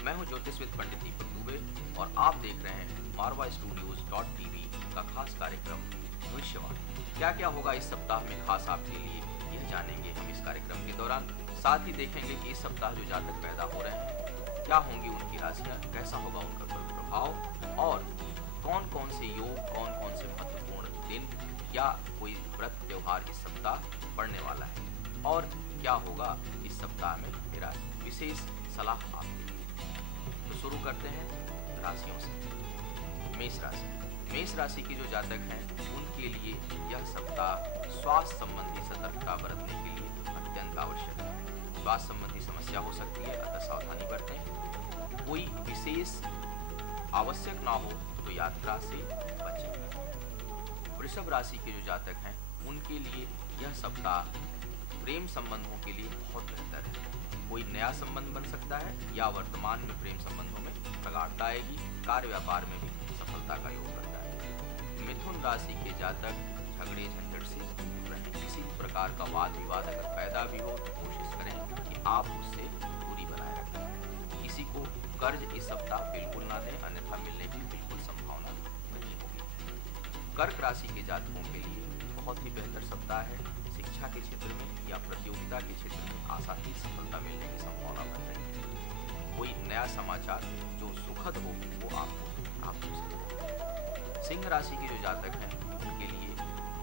मैं हूं ज्योतिषविद पंडित दीपक दुबे और आप देख रहे हैं marvastudios.tv का खास कार्यक्रम भविष्यवाणी। क्या क्या होगा इस सप्ताह में खास आपके लिए, यह जानेंगे हम इस कार्यक्रम के दौरान। साथ ही देखेंगे कि इस सप्ताह जो जातक पैदा हो रहे हैं, क्या होंगी उनकी राशियां, कैसा होगा उनका प्रभाव और कौन कौन से योग, कौन कौन से महत्वपूर्ण दिन या कोई व्रत त्योहार इस सप्ताह पड़ने वाला है और क्या होगा इस सप्ताह में मेरा विशेष सलाह आपके लिए। तो शुरू करते हैं राशियों से। मेष राशि। मेष राशि के जो जातक हैं उनके लिए यह सप्ताह स्वास्थ्य संबंधी सतर्कता बरतने के लिए अत्यंत आवश्यक है। स्वास्थ्य संबंधी समस्या हो सकती है, अतः सावधानी बरतें। कोई विशेष आवश्यक ना हो तो यात्रा से बचें। वृषभ राशि के जो जातक हैं उनके लिए यह सप्ताह प्रेम संबंधों के लिए बहुत बेहतर है। कोई नया संबंध बन सकता है या वर्तमान में प्रेम संबंधों में प्रगाढ़ता आएगी। कार्य व्यापार में भी सफलता का योग बनता है। मिथुन राशि के जातक झगड़े झंझट से दूर रहें। किसी भी प्रकार का वाद विवाद अगर पैदा भी हो तो कोशिश करें कि आप उससे दूरी बनाए रखें। किसी को कर्ज इस सप्ताह बिल्कुल ना दें, अन्यथा मिलने की बिल्कुल संभावना नहीं होगी। कर्क राशि के जातकों के लिए बहुत ही बेहतर सप्ताह है। शिक्षा के क्षेत्र में या प्रतियोगिता के क्षेत्र में आसानी सफलता मिलने की संभावना बन रही है। कोई नया समाचार जो सुखद हो वो आपको प्राप्त हो सकता है। सिंह राशि के जो जातक हैं उनके लिए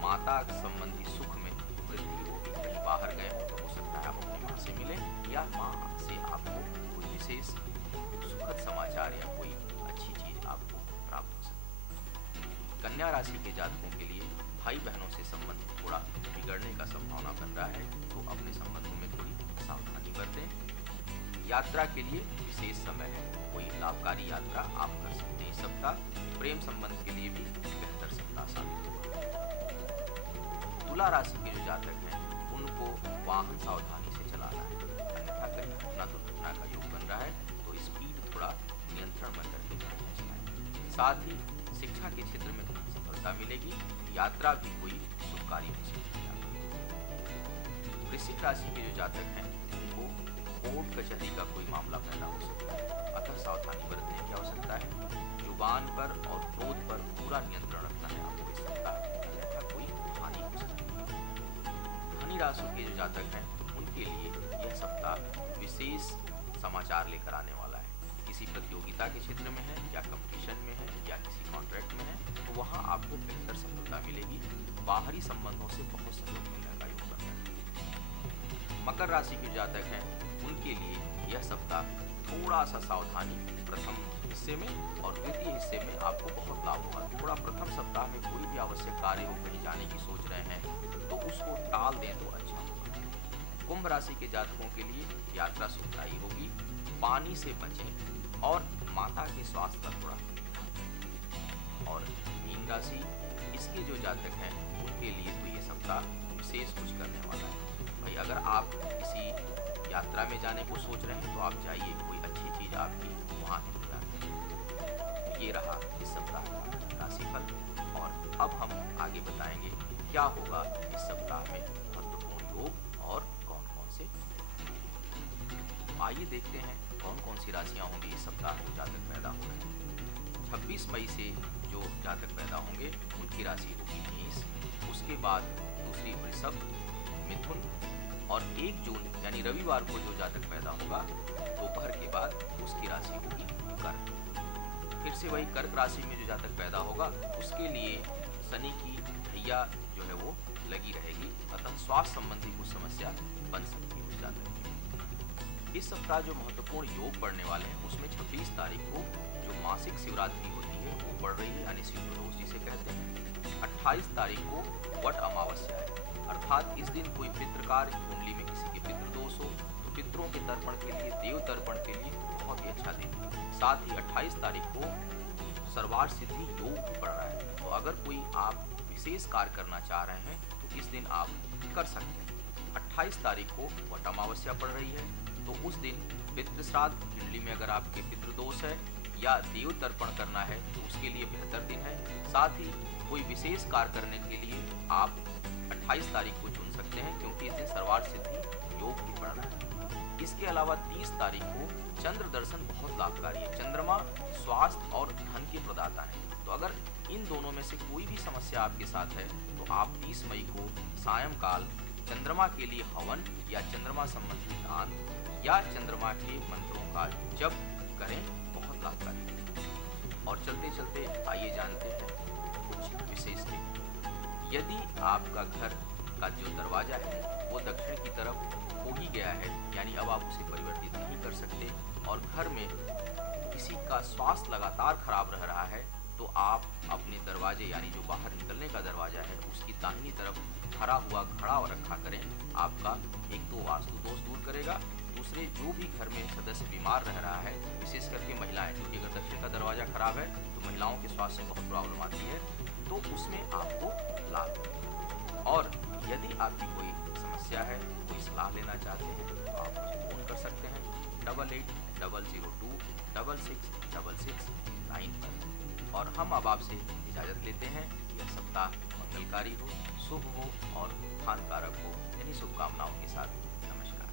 माता संबंधी सुख में वृद्धि होगी। कहीं बाहर गए हो तो हो सकता है आप अपनी माँ से मिलें या माँ से आपको कोई विशेष सुखद समाचार या कोई अच्छी चीज आपको प्राप्त हो सकती है। कन्या राशि के जातकों के लिए भाई बहनों से संबंध थोड़ा बिगड़ने का संभावना बन रहा है, तो अपने संबंधों में थोड़ी सावधानी बरतें। यात्रा के लिए विशेष समय है, कोई लाभकारी यात्रा आप कर सकते हैं। इस सप्ताह प्रेम संबंध के लिए भी बेहतर सप्ताह साबित होगा। तुला राशि के जो जातक हैं उनको वाहन सावधानी से चलाना है, अन्यथा कहीं घटना दुर्घटना का योग बन रहा है, तो स्पीड थोड़ा नियंत्रण में करके गाड़ियां चलाएं। साथ ही शिक्षा के क्षेत्र में सफलता मिलेगी। यात्रा भी कोई शुभकारी हो सकती है। वृश्चिक राशि के जो जातक हैं उनको कोर्ट कचहरी का कोई मामला पैदा हो सकता है, अतः सावधानी बरतने की आवश्यकता है। जुबान पर और क्रोध पर पूरा नियंत्रण रखना है आपको इस सप्ताह, अन्यथा कोई हानि हो सकती है। धनी राशि के जो जातक हैं उनके लिए यह सप्ताह विशेष समाचार लेकर आने वाला है। किसी प्रतियोगिता के क्षेत्र में है या कंपटीशन में है या किसी कॉन्ट्रैक्ट में है, तो वहां आपको बेहतर सफलता मिलेगी। बाहरी संबंधों से बहुत सहयोग मिलने का योग बनता है। मकर राशि के जातक हैं उनके लिए यह सप्ताह थोड़ा सा सावधानी, प्रथम हिस्से में और द्वितीय हिस्से में आपको बहुत लाभ होगा। थोड़ा प्रथम सप्ताह में कोई भी आवश्यक कार्य हो, कहीं जाने की सोच रहे हैं तो उसको टाल दें तो अच्छा होगा। कुंभ राशि के जातकों के लिए यात्रा सुखदायी होगी। पानी से बचें और माता के स्वास्थ्य का थोड़ा और मीन राशि, इसके जो जातक हैं उनके लिए तो ये सप्ताह विशेष कुछ करने वाला है। भाई अगर आप किसी यात्रा में जाने को सोच रहे हैं तो आप जाइए, कोई अच्छी चीज आपकी वहाँ इंतजार है। ये रहा इस सप्ताह का राशिफल और अब हम आगे बताएंगे क्या होगा इस सप्ताह में महत्वपूर्ण योग और कौन कौन से। आइए देखते हैं कौन कौन सी राशियां होंगी इस सप्ताह जो जातक पैदा हो रहे हैं। 26 मई से जो जातक पैदा होंगे उनकी राशि होगी मेष, उसके बाद दूसरी वृषभ, मिथुन और 1 जून यानी रविवार को जो जातक पैदा होगा दोपहर के बाद उसकी राशि होगी कर्क। फिर से वही कर्क राशि में जो जातक पैदा होगा उसके लिए शनि की ढैया जो है वो लगी रहेगी, अतः स्वास्थ्य संबंधी कुछ समस्या बन सकती है उस जातक की। इस सप्ताह जो महत्वपूर्ण योग पड़ने वाले हैं उसमें 26 तारीख को जो मासिक शिवरात्रि होती है वो पड़ रही है, यानी शिव प्रदोष जिसे कहते हैं। 28 तारीख को वट अमावस्या है, अर्थात इस दिन कोई पितृकार कुंडली में किसी के पितृदोष हो तो पितरों के तर्पण के लिए, देव तर्पण के लिए बहुत ही अच्छा दिन है। साथ ही 28 तारीख को सर्वार्थ सिद्धि योग भी पड़ रहा है, तो अगर कोई आप विशेष कार्य करना चाह रहे हैं तो इस दिन आप कर सकते हैं। 28 तारीख को वट अमावस्या पड़ रही है, तो उस दिन पितृ श्राद्ध कुंडली में अगर आपके पितृदोष है या देव तर्पण करना है तो उसके लिए बेहतर दिन है। साथ ही कोई विशेष कार्य करने के लिए आप 28 तारीख को चुन सकते हैं, क्योंकि इस दिन सर्वार्थ सिद्धि योग भी पड़ रहा है। इसके अलावा 30 तारीख को चंद्र दर्शन बहुत लाभकारी है। चंद्रमा स्वास्थ्य और धन के प्रदाता है। तो अगर इन दोनों में से कोई भी समस्या आपके साथ है तो आप 30 मई को सायंकाल चंद्रमा के लिए हवन या चंद्रमा संबंधी दान या चंद्रमा के मंत्रों का जप करें, बहुत लाभकारी है। और चलते चलते आइए जानते हैं कुछ विशेष टिप्स। यदि आपका घर का जो दरवाजा है वो दक्षिण की तरफ हो ही गया है, यानी अब आप उसे परिवर्तित नहीं कर सकते, और घर में किसी का स्वास्थ्य लगातार खराब रह रहा है, तो आप अपने दरवाजे यानी जो बाहर निकलने का दरवाजा है उसकी दाहिनी तरफ भरा हुआ घड़ा रखा करें। आपका एक तो वास्तु दोष दूर करेगा, दूसरे जो भी घर में सदस्य बीमार रह रहा है, विशेष करके महिलाएं, क्योंकि अगर दक्षिण का दरवाजा खराब है तो महिलाओं के स्वास्थ्य में बहुत प्रॉब्लम आती है, तो उसमें आपको लाभ है। और यदि आपकी कोई समस्या है, कोई सलाह लेना चाहते हैं, तो आप मुझे फोन कर सकते हैं 8800266669 पर। और हम अब आपसे इजाज़त लेते हैं। यह सप्ताह मंगलकारी हो, शुभ हो और उत्थानकारक हो, इन्हीं शुभकामनाओं के साथ नमस्कार।